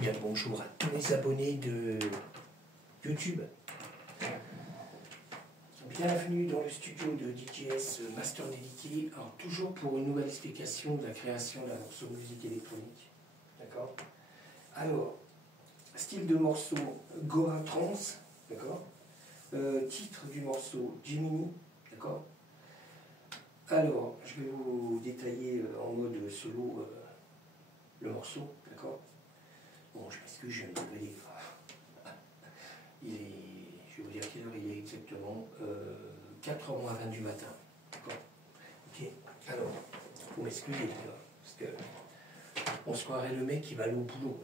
Bien le bonjour à tous les abonnés de YouTube. Bienvenue dans le studio de DJS Master Delity. Alors toujours pour une nouvelle explication de la création d'un morceau de musique électronique. D'accord. Alors, style de morceau Goa Trance, d'accord. Titre du morceau Gemini, d'accord. Alors, je vais vous détailler en mode solo le morceau, d'accord. Bon, je m'excuse, je viens de me lever. Il est, je vais vous dire quelle heure il est exactement, 4h moins 20 du matin. D'accord. Ok, alors, vous m'excusez, parce que on se croirait le mec qui va aller au boulot.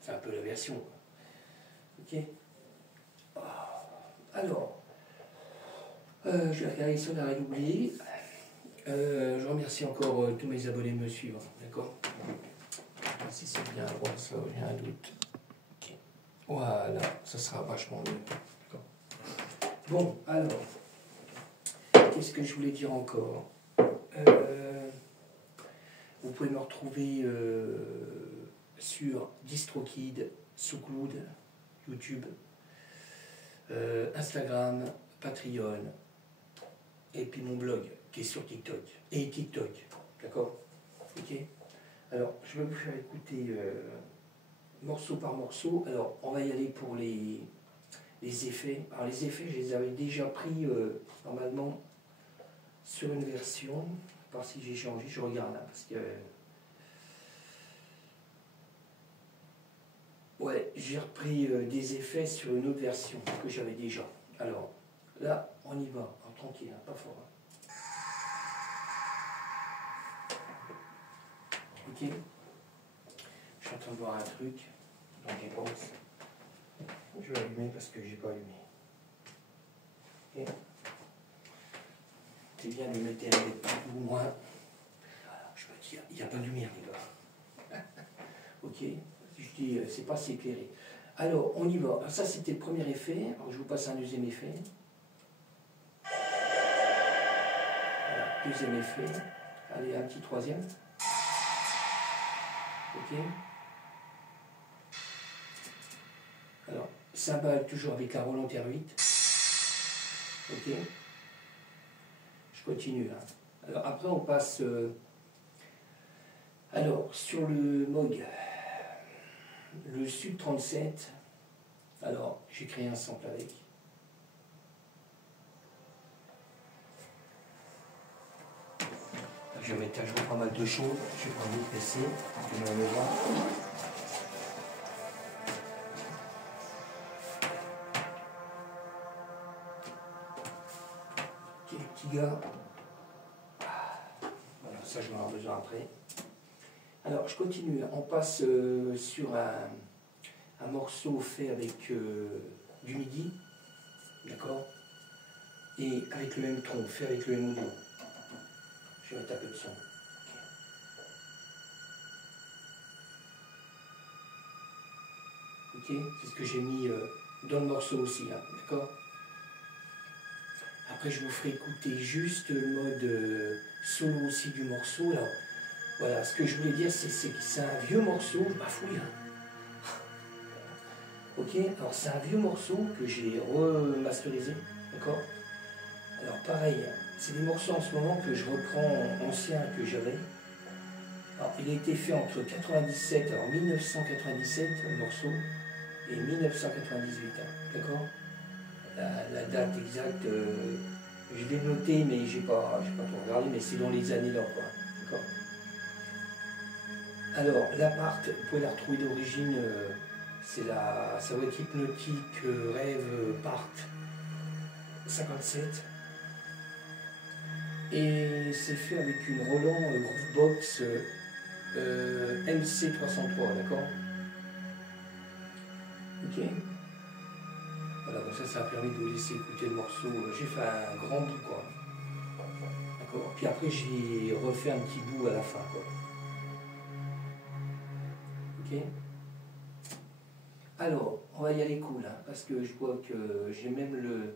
C'est un peu la version. Ok. Alors, je vais regarder sur la redoublée. Je remercie encore tous mes abonnés de me suivre. D'accord. Si c'est bien à droite, ça, j'ai un doute. Okay. Voilà, ça sera vachement mieux. Bon, alors, qu'est-ce que je voulais dire encore? Vous pouvez me retrouver sur DistroKid, SoundCloud, YouTube, Instagram, Patreon, et puis mon blog qui est sur TikTok. Et TikTok, d'accord? Ok. Alors, je vais vous faire écouter morceau par morceau. Alors, on va y aller pour les effets. Alors, les effets, je les avais déjà pris normalement sur une version. Par si j'ai changé, je regarde là, parce que... ouais, j'ai repris des effets sur une autre version que j'avais déjà. Alors, là, on y va. Alors, tranquille, hein, pas fort. Hein. Ok. Je suis en train de voir un truc, donc j'y pense. Je vais allumer parce que j'ai pas allumé. Ok. C'est bien de mettre les plus ou moins. Voilà, je me dis, il n'y a pas de lumière, les gars. Ok. Je dis, c'est pas assez éclairé. Alors, on y va. Ça, c'était le premier effet. Alors, je vous passe un deuxième effet. Voilà, deuxième effet. Allez, un petit troisième. Ok. Alors, cymbale toujours avec la Roland R8. Ok. Je continue là. Alors, après, on passe alors sur le Moog, le Sub 37. Alors, j'ai créé un sample avec. Je vais mettre à jour pas mal de choses. Je vais prendre le PC. Je vais me voir. Ok, petit gars. Voilà, ça, je vais en avoir besoin après. Alors, je continue. On passe sur un morceau fait avec du MIDI. D'accord. Et avec le même ton, fait avec le même audio. Je vais mettre un peu de son. Ok, c'est ce que j'ai mis dans le morceau aussi, hein, d'accord. Après, je vous ferai écouter juste le mode solo aussi du morceau. Alors, voilà, ce que je voulais dire, c'est que c'est un vieux morceau, je bafouille. Hein. Ok, alors c'est un vieux morceau que j'ai remasterisé, d'accord. Alors pareil, c'est des morceaux en ce moment que je reprends anciens que j'avais. Alors, il a été fait entre 97, alors 1997, le morceau, et 1998, hein, d'accord. La date exacte, je l'ai noté, mais j'ai pas tout regardé, mais c'est dans les années là, quoi, d'accord. Alors, l'appart, vous pouvez la retrouver d'origine, c'est la Savouette Hypnotique Rêve Part 57. Et c'est fait avec une Roland Groovebox MC303, d'accord. Ok. Voilà, donc ça a permis de vous laisser écouter le morceau. J'ai fait un grand bout, quoi. D'accord. Puis après, j'ai refait un petit bout à la fin, quoi. Ok. Alors, on va y aller cool, hein, parce que je vois que j'ai même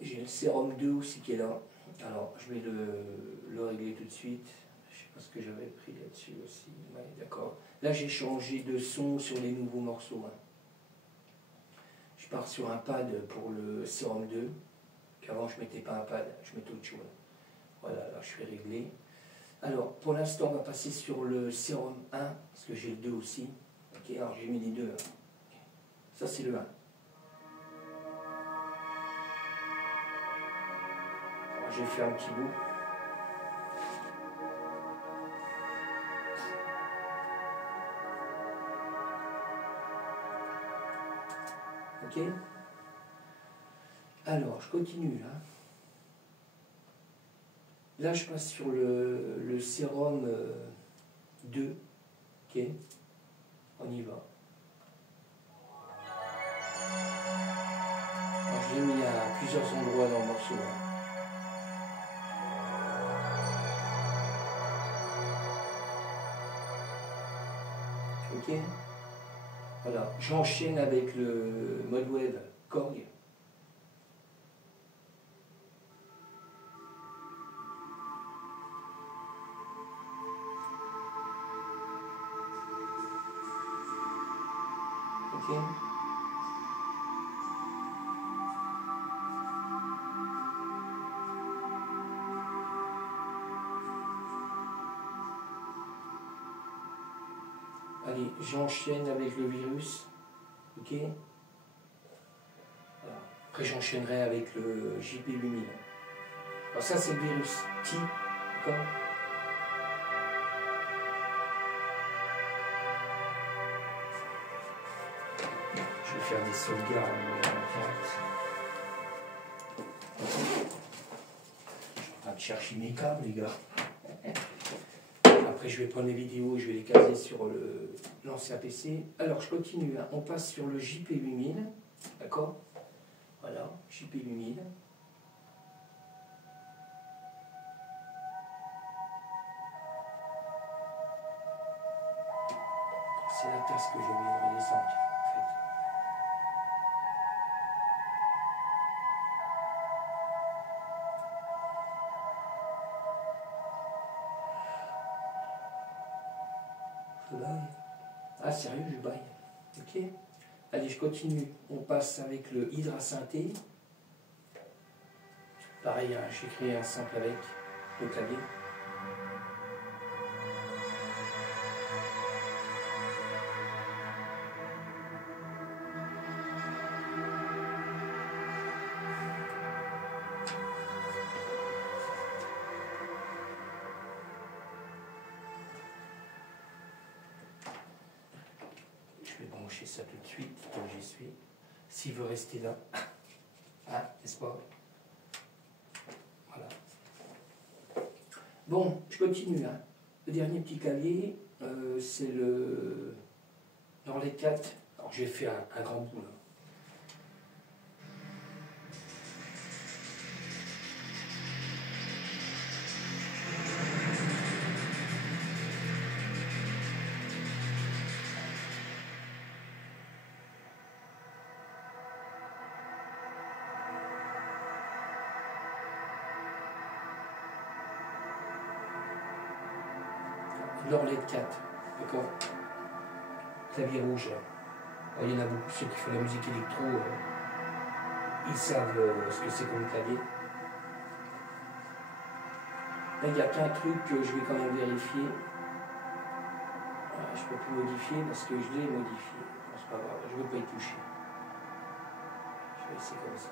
j'ai le sérum 2 aussi qui est là. Alors, je vais le régler tout de suite. Je sais parce que j'avais pris là-dessus aussi. Ouais, d'accord. Là, j'ai changé de son sur les nouveaux morceaux. Hein. Je pars sur un pad pour le Serum 2, qu'avant je ne mettais pas un pad, je mettais autre chose. Voilà, là je suis réglé. Alors, pour l'instant, on va passer sur le Serum 1, parce que j'ai le 2 aussi. Ok, alors j'ai mis les deux. Hein. Ça, c'est le 1. Alors, j'ai fait un petit bout. Ok. Alors, je continue. Hein. Là, je passe sur le sérum 2. Ok. On y va. Alors, je l'ai mis à plusieurs endroits dans le morceau. Hein. Ok. Voilà. J'enchaîne avec le mode web Korg. Ok. Allez, j'enchaîne avec le virus. Ok. Voilà. Après, j'enchaînerai avec le JP8000. Alors ça, c'est le virus T. D'accord. Je vais faire des sauvegardes direct. Je suis en train de chercher mes câbles, les gars. Après, je vais prendre les vidéos et je vais les caser sur l'ancien PC. Alors, je continue. Hein. On passe sur le JP8000. D'accord. Voilà, JP8000. C'est la tasse que je vais redescendre, en fait. Je baille. Ah, sérieux, je baille. Ok. Allez, je continue. On passe avec le Hydrasynthé. Pareil, hein, j'ai créé un sample avec le clavier. Je vais brancher ça tout de suite, comme j'y suis. S'il veut rester là. Hein, n'est-ce pas? Voilà. Bon, je continue. Hein. Le dernier petit clavier, c'est le Norlet 4. Alors j'ai fait un grand bout là. L'Orlet 4, d'accord. Clavier rouge. Alors, il y en a beaucoup, ceux qui font la musique électro, ils savent ce que c'est comme clavier. Là, il y a plein de trucs que je vais quand même vérifier. Voilà, je ne peux plus modifier parce que je l'ai modifié. Bon, c'est pas grave, je ne veux pas y toucher. Je vais laisser comme ça.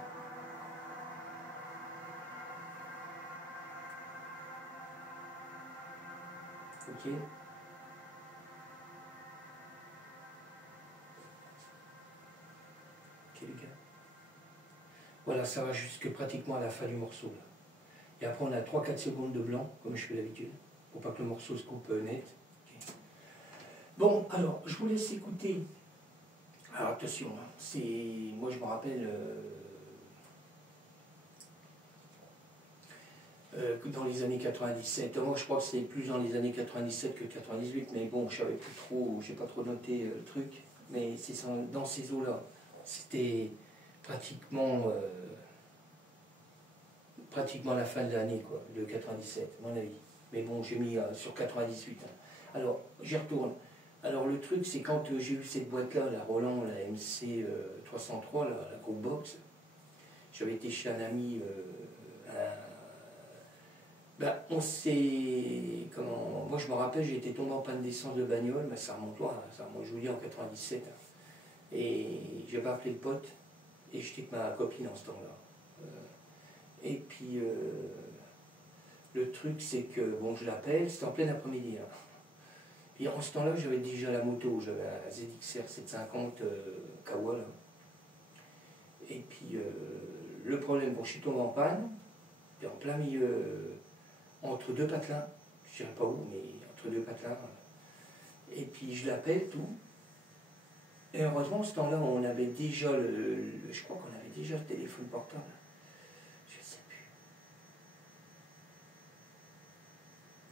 Ok. Ok les gars. Voilà, ça va jusque pratiquement à la fin du morceau. Là. Et après on a 3-4 secondes de blanc, comme je fais d'habitude, pour pas que le morceau se coupe net. Okay. Bon, alors, je vous laisse écouter. Alors attention, hein, c'est. Moi je me rappelle que dans les années 97, moi je crois que c'est plus dans les années 97 que 98, mais bon, je savais plus trop, j'ai pas trop noté le truc, mais c'est dans ces eaux-là. C'était pratiquement la fin de l'année, quoi, le 97, à mon avis. Mais bon, j'ai mis sur 98. Hein. Alors, j'y retourne. Alors, le truc, c'est quand j'ai eu cette boîte-là, la Roland, la MC 303, la Group Box, j'avais été chez un ami, on s'est... Comment... Moi, je me rappelle, j'ai été tombé en panne d'essence de bagnole, mais ça remonte loin, ça remonte, je vous dis, en 97. Hein. Et j'avais appelé le pote, et j'étais avec ma copine en ce temps-là. Et puis, le truc, c'est que, bon, je l'appelle, c'était en plein après-midi. Hein. Et en ce temps-là, j'avais déjà la moto, j'avais un ZXR 750 Kawa. Et puis, le problème, bon, je suis tombé en panne, et en plein milieu, entre deux patelins, je ne dirais pas où, mais entre deux patelins. Et puis, je l'appelle, tout. Et heureusement, ce temps-là, on avait déjà je crois qu'on avait déjà le téléphone portable. Je ne sais plus.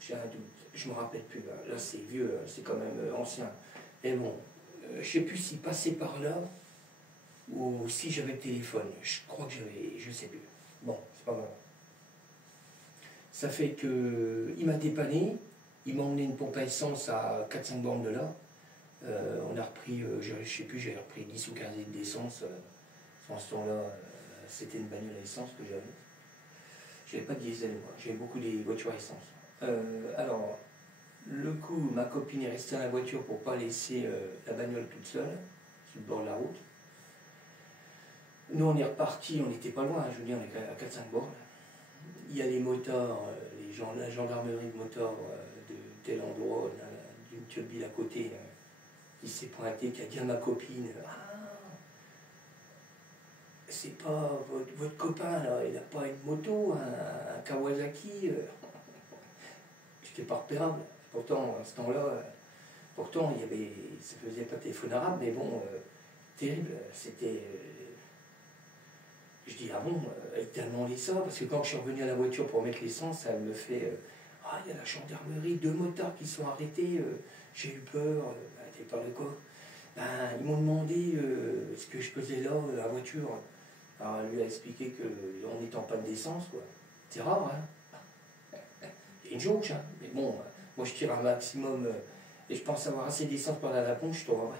J'ai un doute. Je me rappelle plus. Là c'est vieux, c'est quand même ancien. Mais bon, je ne sais plus s'il passait par là ou si j'avais le téléphone. Je crois que j'avais, je ne sais plus. Bon, c'est pas grave. Ça fait que il m'a dépanné. Il m'a emmené une pompe à essence à 4-5 bornes de là. On a repris, je ne sais plus, j'ai repris 10 ou 15 litres d'essence. En ce temps-là, c'était une bagnole à essence que j'avais. Je n'avais pas de diesel, moi. J'avais beaucoup des voitures à essence. Alors, le coup, ma copine est restée dans la voiture pour ne pas laisser la bagnole toute seule, sur le bord de la route. Nous, on est reparti, on n'était pas loin, hein, je veux dire, on est à 4-5 bornes. Il y a les motards, la gendarmerie de motards de tel endroit, d'une turbine à côté, qui s'est pointé, qui a dit à ma copine, c'est pas votre copain là, il n'a pas une moto, un Kawasaki. J'étais pas repérable. Pourtant, à ce temps-là, pourtant, ça faisait pas téléphone arabe, mais bon, terrible. C'était. Je dis, ah bon, il t'a demandé ça, parce que quand je suis revenu à la voiture pour mettre l'essence, elle me fait, ah, il y a la gendarmerie, 2 motards qui sont arrêtés, j'ai eu peur, t'es peur de quoi? Ben, ils m'ont demandé ce que je faisais là, la voiture. Alors elle lui a expliqué qu'on était en panne d'essence, quoi. C'est rare, hein. C'est une joke, hein. Mais bon, moi je tire un maximum, et je pense avoir assez d'essence pour aller à la pompe, je trouve.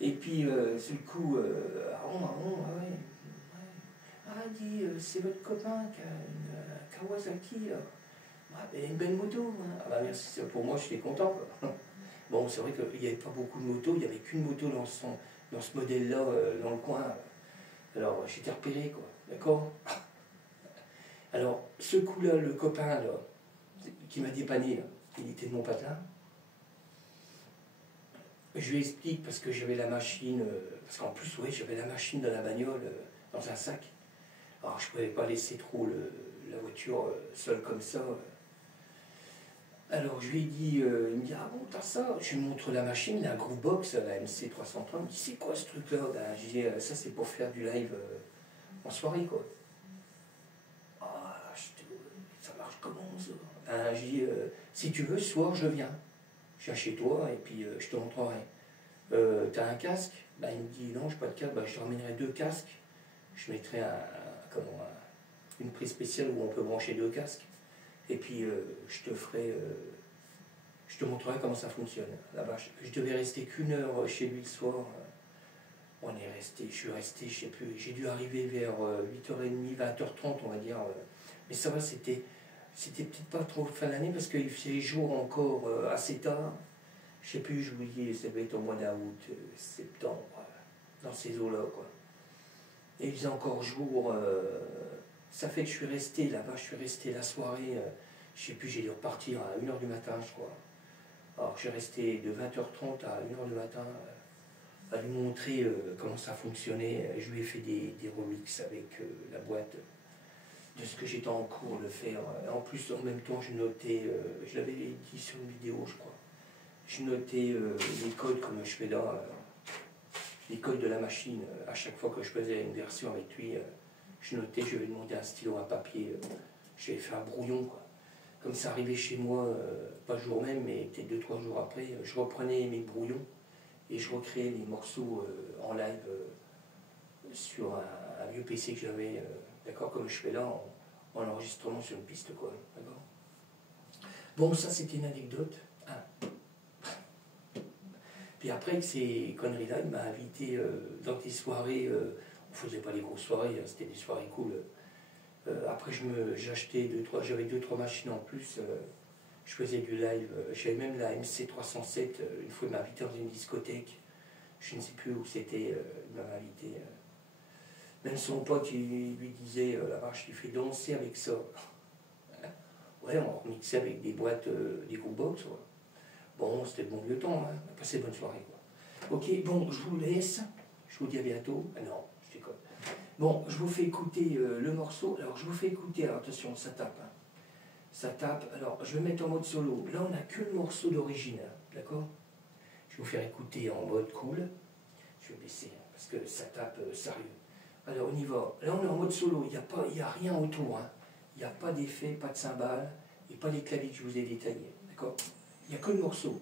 Et puis, sur le coup, ah ouais. Ah, il dit, c'est votre copain qui a une Kawasaki, là. Ah, ben, une belle moto. Hein. Ah, bah merci, pour moi, j'étais content, quoi. Bon, c'est vrai qu'il n'y avait pas beaucoup de motos, il n'y avait qu'une moto dans ce modèle-là, dans le coin. Alors, j'étais repéré, quoi. D'accord? Alors, ce coup-là, le copain, là, qui m'a dépanné, là, il était de mon patelin. Je lui explique parce que j'avais la machine, parce qu'en plus, oui, j'avais la machine dans la bagnole, dans un sac. Alors, je ne pouvais pas laisser trop la voiture seule comme ça. Alors, je lui ai dit, il me dit, ah bon, t'as ça? Je lui montre la machine, la Group Box, la MC 330. Il me dit, c'est quoi ce truc-là? Ben, je dis, ça, c'est pour faire du live en soirée, quoi. Ah, ça marche comment, ça? Ben, je dis, si tu veux, ce soir, je viens. Je viens chez toi et puis je te montrerai. T'as un casque? Ben, il me dit, non, je n'ai pas de casque. Ben, je te ramènerai 2 casques. Je mettrai une prise spéciale où on peut brancher 2 casques. Et puis, je te montrerai comment ça fonctionne. Là-bas, je devais rester qu'1 heure chez lui le soir. Je suis resté, je sais plus, j'ai dû arriver vers 8h30, 20h30, on va dire. Mais ça va, c'était peut-être pas trop fin d'année parce qu'il faisait jour encore assez tard. Je sais plus, je vous dis, ça devait être au mois d'août, septembre, dans ces eaux-là, quoi. Et il faisait encore jour. Ça fait que je suis resté là-bas, je suis resté la soirée, je sais plus, j'ai dû repartir à 1h du matin, je crois. Alors j'ai resté de 20h30 à 1h du matin à lui montrer comment ça fonctionnait. Je lui ai fait des remixes avec la boîte de ce que j'étais en cours de faire. En plus, en même temps, je notais, je l'avais dit sur une vidéo, je crois, je notais les codes comme je fais là, les codes de la machine. À chaque fois que je faisais une version avec lui, je notais, je vais demander un stylo à papier, j'avais fait un brouillon, quoi. Comme ça arrivait chez moi, pas le jour même, mais peut-être 2-3 jours après, je reprenais mes brouillons et je recréais les morceaux en live sur un vieux PC que j'avais, d'accord, comme je fais là, en enregistrement sur une piste, quoi, d'accord. Bon, ça c'était une anecdote. Hein. Puis après, avec ces conneries-là, il m'a invité dans des soirées. On faisait pas des grosses soirées, hein, c'était des soirées cool. Après, j'achetais j'avais 2-3 machines en plus. Je faisais du live. J'avais même la MC307. Une fois, il m'a invité dans une discothèque. Je ne sais plus où c'était. Il m'avait invité. Même son pote, il lui disait la vache, tu fais danser avec ça. Ouais, on remixait avec des boîtes, des gros box. Ouais. Bon, c'était le bon vieux temps. Hein. On a passé une bonne soirée. Quoi. Ok, bon, je vous laisse. Je vous dis à bientôt. Ah non, je déconne. Bon, je vous fais écouter le morceau. Alors, je vous fais écouter. Alors, attention, ça tape. Hein. Ça tape. Alors, je vais mettre en mode solo. Là, on n'a que le morceau d'origine. Hein, d'accord? Je vais vous faire écouter en mode cool. Je vais baisser hein, parce que ça tape sérieux. Alors, on y va. Là, on est en mode solo. Il n'y a rien autour. Hein. Il n'y a pas d'effet, pas de cymbales et pas les claviers que je vous ai détaillés. D'accord? Il n'y a que le morceau.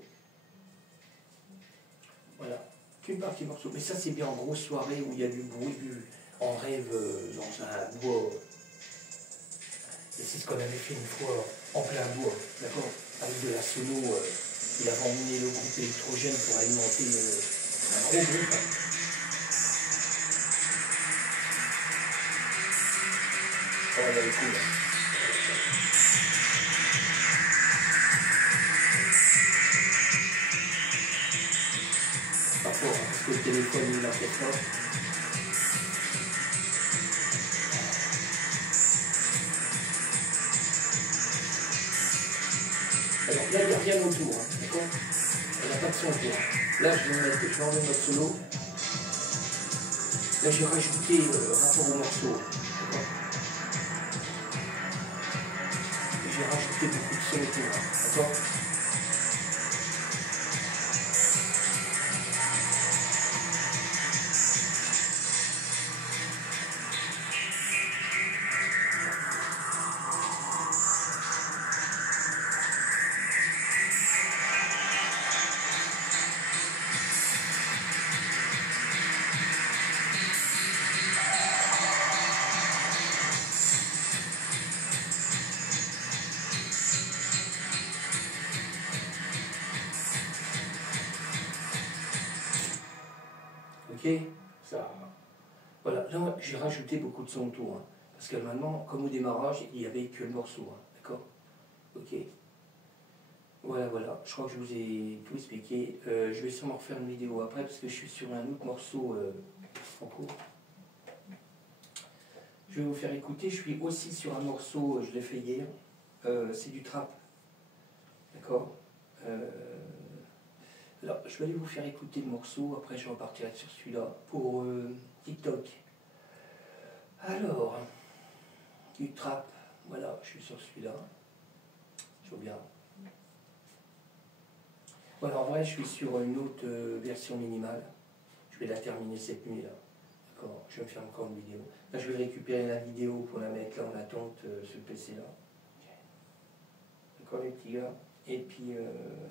Voilà. Qu'une partie morceau. Mais ça, c'est bien en grosse soirée où il y a du bruit, en rêve dans un bois. Et c'est ce qu'on avait fait une fois en plein bois. D'accord? Avec de la sono. Il avait emmené le groupe électrogène pour alimenter un gros groupe. Hein. Oh, elle est cool. Hein. Pas fort, hein, parce que le téléphone, il l'a fait pas. Alors là, il n'y a rien autour, hein, d'accord? Il n'y a pas de son autour. Là, je vais enlever notre solo. Là, j'ai rajouté rapport au morceau. D'accord? J'ai rajouté beaucoup de son autour. D'accord? Ok? Ça. Voilà, là j'ai rajouté beaucoup de son autour. Hein, parce que maintenant, comme au démarrage, il n'y avait que le morceau. Hein, d'accord? Ok? Voilà, voilà. Je crois que je vous ai tout expliqué. Je vais sûrement refaire une vidéo après parce que je suis sur un autre morceau en cours. Je vais vous faire écouter. Je suis aussi sur un morceau, je l'ai fait hier. C'est du trap. D'accord? Alors, je vais aller vous faire écouter le morceau. Après, je repartirai sur celui-là pour TikTok. Alors, du trap. Voilà, je suis sur celui-là. Je vois bien. Voilà, en vrai, je suis sur une autre version minimale. Je vais la terminer cette nuit-là. D'accord? Je vais me faire encore une vidéo. Là, je vais récupérer la vidéo pour la mettre là en attente sur le PC-là. D'accord, les petits gars? Et puis,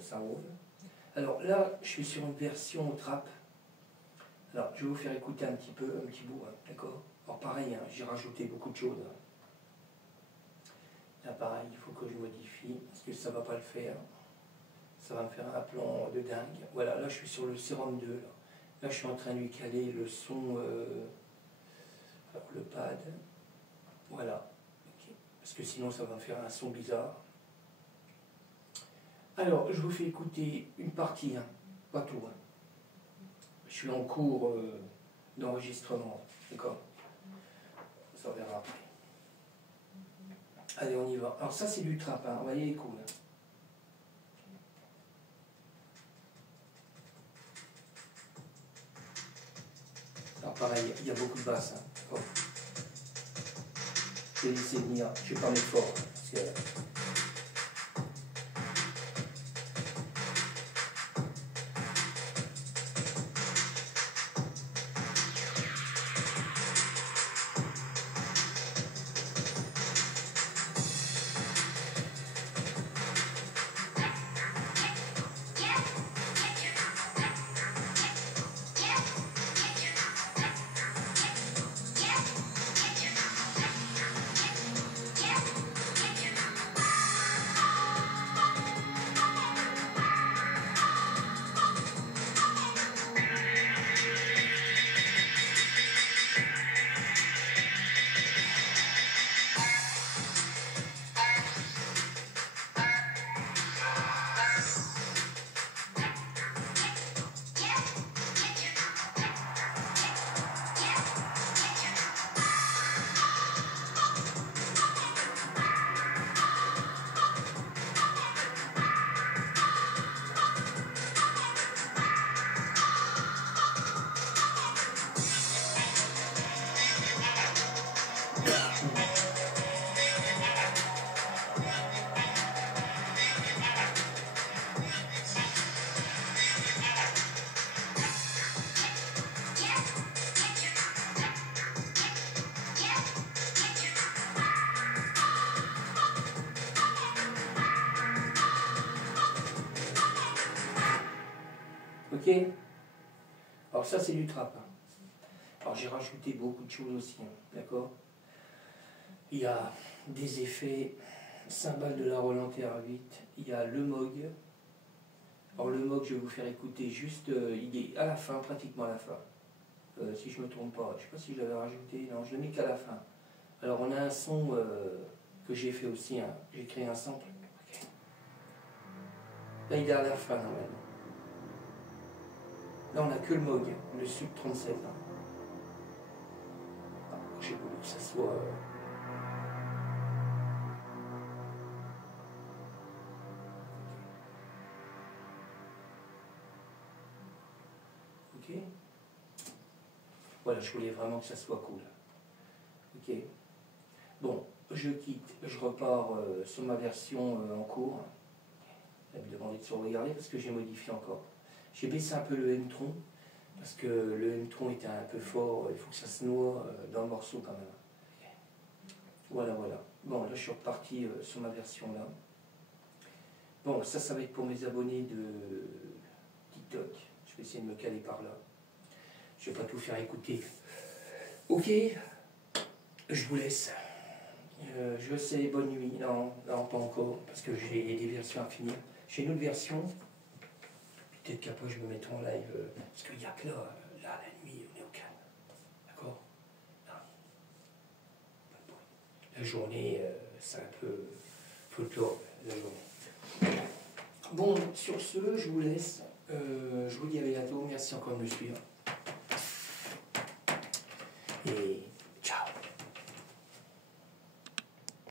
ça roule. Alors là, je suis sur une version trap. Alors, je vais vous faire écouter un petit bout, hein, d'accord? Alors pareil, hein, j'ai rajouté beaucoup de choses. Hein. Là, pareil, il faut que je modifie, parce que ça ne va pas le faire. Ça va me faire un plan de dingue. Voilà, là, je suis sur le Serum 2. Là, je suis en train de lui caler le son, alors, le pad. Voilà. Okay. Parce que sinon, ça va me faire un son bizarre. Alors, je vous fais écouter une partie, hein, pas tout. Hein. Je suis en cours d'enregistrement, d'accord? Ça on verra après. Allez, on y va. Alors ça, c'est du trap, hein. Vous voyez, il est cool. Hein. Alors pareil, il y a beaucoup de basses. Hein. Oh. Je vais laisser venir, je vais pas mettre fort. Hein, parce que... Ok? Alors ça c'est du trap. Hein. Alors j'ai rajouté beaucoup de choses aussi, hein, d'accord? Il y a des effets, cymbales de la Roland TR8, il y a le Moog. Alors le Moog je vais vous faire écouter juste, il est à la fin, pratiquement à la fin. Si je ne me trompe pas, je ne sais pas si je l'avais rajouté, non je ne l'ai mis qu'à la fin. Alors on a un son que j'ai fait aussi, hein. J'ai créé un sample. Okay. Là il est à la fin normalement. Là on n'a que le Moog, le Sub 37. Hein. J'ai voulu que ça soit... Ok. Voilà, je voulais vraiment que ça soit cool. Ok. Bon, je quitte, je repars sur ma version en cours. Elle me demandait de se regarder parce que j'ai modifié encore. J'ai baissé un peu le M-Tron parce que le M-Tron était un peu fort, il faut que ça se noie dans le morceau quand même. Okay. Voilà, voilà. Bon, là je suis reparti sur ma version là. Bon, ça va être pour mes abonnés de TikTok. Je vais essayer de me caler par là. Je ne vais pas tout faire écouter. Ok, je vous laisse. Je sais, bonne nuit. Non, non, pas encore, parce que j'ai des versions à finir. J'ai une autre version. Peut-être qu'après je me mettrai en live. Parce qu'il n'y a que là, la nuit, on est au calme. D'accord? La journée, c'est un peu folklore, la journée. Bon, sur ce, je vous laisse. Je vous dis à bientôt. Merci encore de me suivre. Et